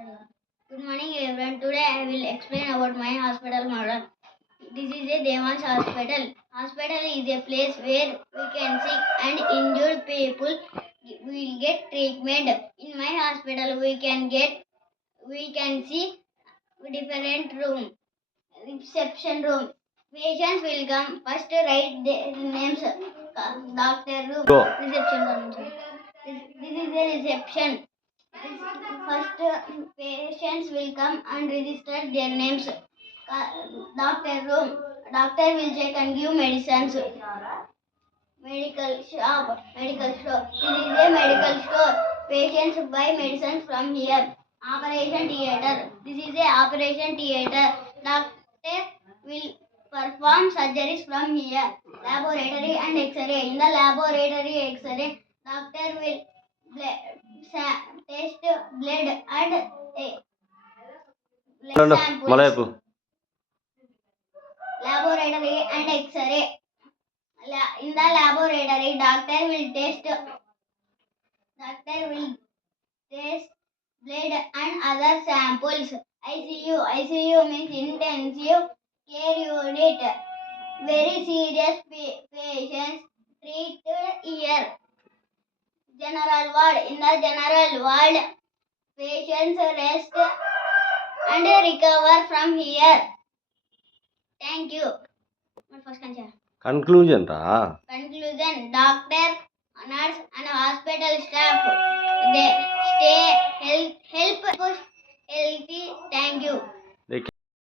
Good morning everyone. Today I will explain about my hospital model. This is a Devans hospital. Hospital is a place where we can sick and injured people will get treatment. In my hospital we can see different room, reception room. Patients will come first, write their names. Doctor room, reception room. This is a reception. First, patients will come and register their names. Doctor room. Doctor will check and give medicines. Medical shop. Medical store. This is a medical store. Patients buy medicines from here. Operation theater. This is a operation theater. Doctor will perform surgeries from here. Laboratory and X-ray. In the laboratory X-ray, doctor will test blood and samples. Laboratory and X-ray. In the laboratory, doctor will test blood and other samples. ICU means intensive care unit. Very serious patients treated here. General ward. In the general ward, patients rest and recover from here. Thank you. Conclusion. Conclusion. Doctor, nurse and hospital staff, they stay help healthy. Thank you.